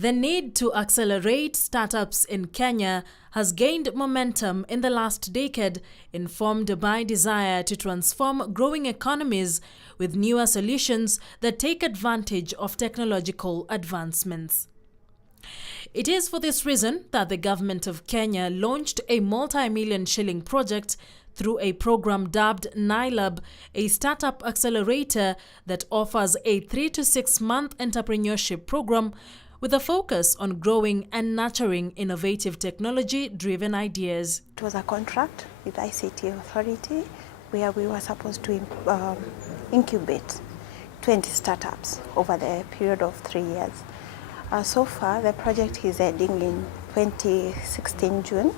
The need to accelerate startups in Kenya has gained momentum in the last decade, informed by desire to transform growing economies with newer solutions that take advantage of technological advancements. It is for this reason that the government of Kenya launched a multi-million shilling project through a program dubbed Nailab, a startup accelerator that offers a 3 to 6 month entrepreneurship program with a focus on growing and nurturing innovative technology-driven ideas. It was a contract with ICT Authority where we were supposed to incubate 20 startups over the period of 3 years. So far, the project is ending in 2016 June.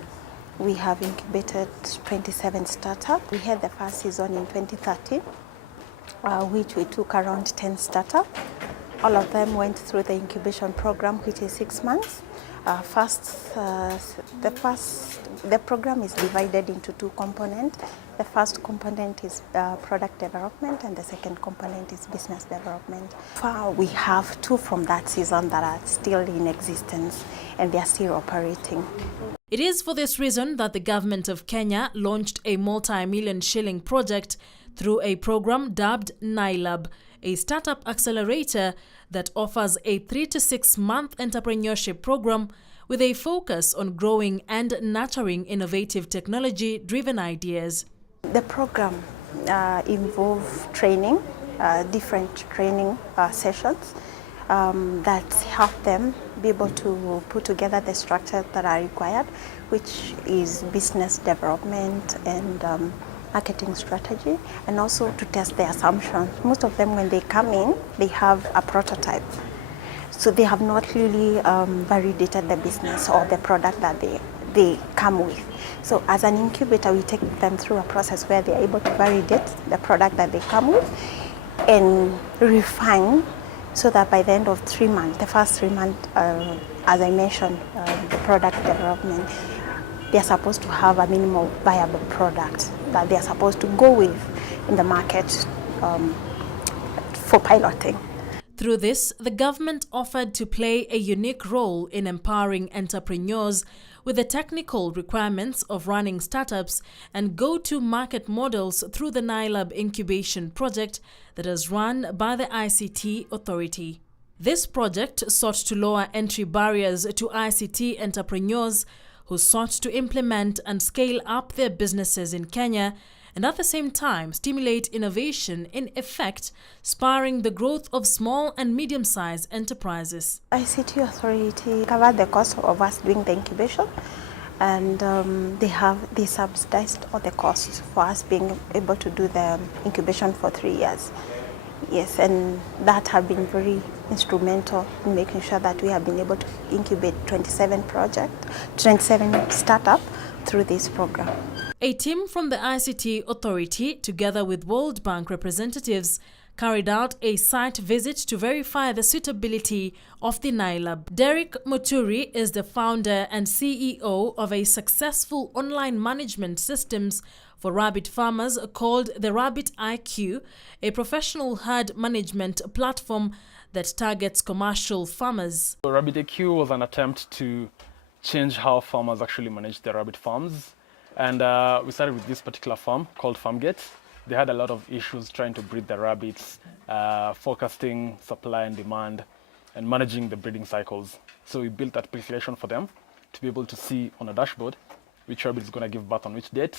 We have incubated 27 startups. We had the first season in 2013, which we took around 10 startups. All of them went through the incubation program, which is 6 months. The program is divided into 2 components. The first component is product development, and the second component is business development. Far, we have 2 from that season that are still in existence, and they are still operating. It is for this reason that the government of Kenya launched a multi-million shilling project through a program dubbed Nailab, a startup accelerator that offers a 3 to 6 month entrepreneurship program with a focus on growing and nurturing innovative technology-driven ideas. The program involves training, different training sessions that help them be able to put together the structures that are required, which is business development and marketing strategy, and also to test their assumptions. Most of them, when they come in, they have a prototype. So they have not really validated the business or the product that they come with. So as an incubator, we take them through a process where they are able to validate the product that they come with and refine, so that by the end of 3 months, the first 3 months, as I mentioned, the product development, they are supposed to have a minimal viable product that they are supposed to go with in the market for piloting. Through this, the government offered to play a unique role in empowering entrepreneurs with the technical requirements of running startups and go-to-market models through the Nailab incubation project that is run by the ICT Authority. This project sought to lower entry barriers to ICT entrepreneurs who sought to implement and scale up their businesses in Kenya, and at the same time stimulate innovation, in effect spurring the growth of small and medium-sized enterprises. ICT Authority covered the cost of us doing the incubation, and they subsidized all the costs for us being able to do the incubation for 3 years. Yes, and that have been very instrumental in making sure that we have been able to incubate 27 startups through this program. A team from the ICT Authority, together with World Bank representatives, carried out a site visit to verify the suitability of the Nailab. Derek Muturi is the founder and CEO of a successful online management systems for rabbit farmers called the Rabbit IQ, a professional herd management platform that targets commercial farmers. Rabbit IQ was an attempt to change how farmers actually manage their rabbit farms. And we started with this particular farm called FarmGate. They had a lot of issues trying to breed the rabbits, forecasting supply and demand, and managing the breeding cycles. So we built that application for them to be able to see on a dashboard which rabbit is going to give birth on which date,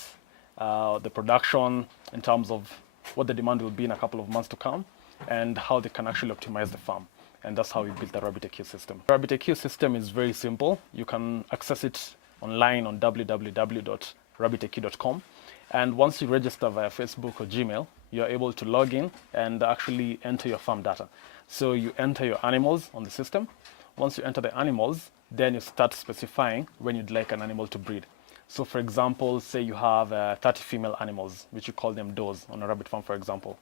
the production in terms of what the demand will be in a couple of months to come, and how they can actually optimize the farm. And that's how we built the Rabbit IQ system. Rabbit IQ system is very simple. You can access it online on www.rabbitiq.com. And once you register via Facebook or Gmail, you're able to log in and actually enter your farm data. So you enter your animals on the system. Once you enter the animals, then you start specifying when you'd like an animal to breed. So for example, say you have 30 female animals, which you call them does on a rabbit farm, for example.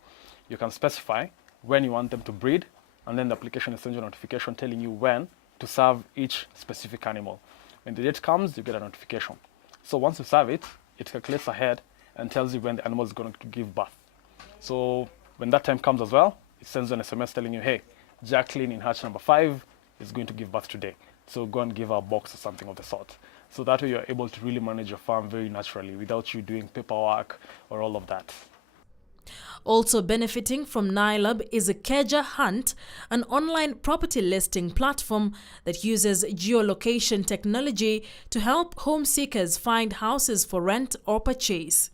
You can specify when you want them to breed, and then the application sends you a notification telling you when to serve each specific animal. When the date comes, you get a notification. So once you serve it, it calculates ahead and tells you when the animal is going to give birth. So when that time comes as well, it sends you an SMS telling you, hey, Jacqueline in hatch number 5 is going to give birth today. So go and give her a box or something of the sort. So that way you're able to really manage your farm very naturally without you doing paperwork or all of that. Also benefiting from Nailab is a Keja Hunt, an online property listing platform that uses geolocation technology to help home seekers find houses for rent or purchase.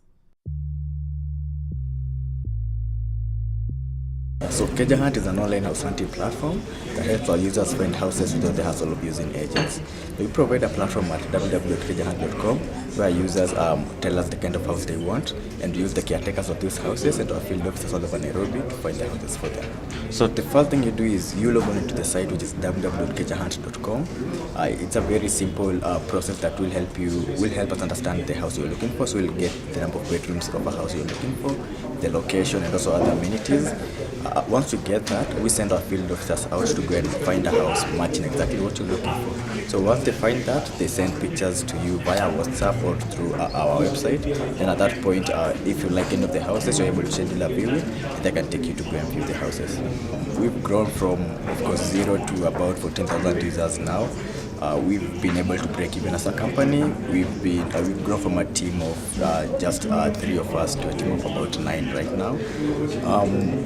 So Keja Hunt is an online house hunting platform that helps our users find houses without the hassle of using agents. We provide a platform at www.kejahunt.com where users tell us the kind of house they want, and we use the caretakers of these houses and our field officers all over Nairobi to find the houses for them. So the first thing you do is you log on into the site, which is www.kejahunt.com. It's a very simple process that will help us understand the house you're looking for. So we'll get the number of bedrooms of a house you're looking for, the location, and also other amenities. Once you get that, we send our field officers out to go and find a house matching exactly what you're looking for. So once they find that, they send pictures to you via WhatsApp or through our website. And at that point, if you like any of the houses, you're able to schedule a viewing, and they can take you to go and view the houses. We've grown from, of course, 0 to about 14,000 users now. We've been able to break even as a company. We've grown from a team of just 3 of us to a team of about 9 right now.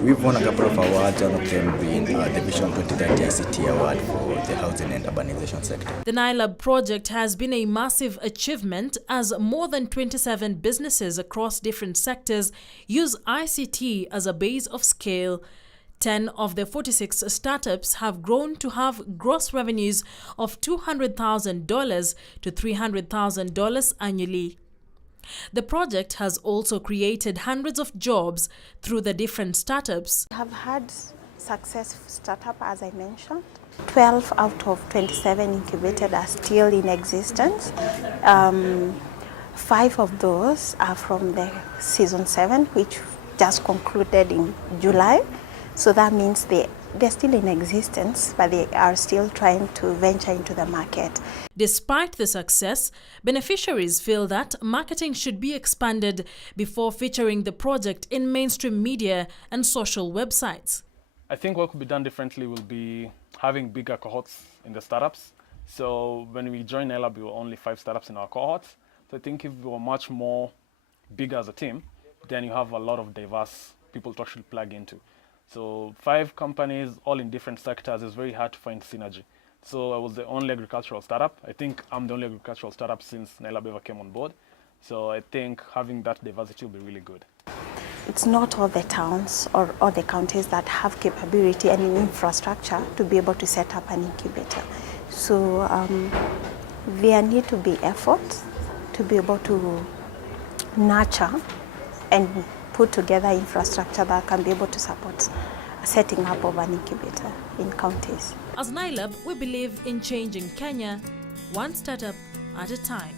We've won a couple of awards, one of them being the Vision 2030 ICT Award for the housing and urbanization sector. The Nailab project has been a massive achievement as more than 27 businesses across different sectors use ICT as a base of scale. 10 of the 46 startups have grown to have gross revenues of $200,000 to $300,000 annually. The project has also created hundreds of jobs through the different startups. We have had successful startup, as I mentioned. 12 out of 27 incubated are still in existence. 5 of those are from the season 7, which just concluded in July. So that means they're still in existence, but they are still trying to venture into the market. Despite the success, beneficiaries feel that marketing should be expanded before featuring the project in mainstream media and social websites. I think what could be done differently will be having bigger cohorts in the startups. So when we joined Nailab, we were only 5 startups in our cohort. So I think if we were much more bigger as a team, then you have a lot of diverse people to actually plug into. So 5 companies, all in different sectors, is very hard to find synergy. So I was the only agricultural startup. I think I'm the only agricultural startup since Nailab ever came on board. So I think having that diversity will be really good. It's not all the towns or all the counties that have capability and infrastructure to be able to set up an incubator. So there need to be efforts to be able to nurture and put together infrastructure that can be able to support setting up of an incubator in counties. As Nailab, we believe in changing Kenya one startup at a time.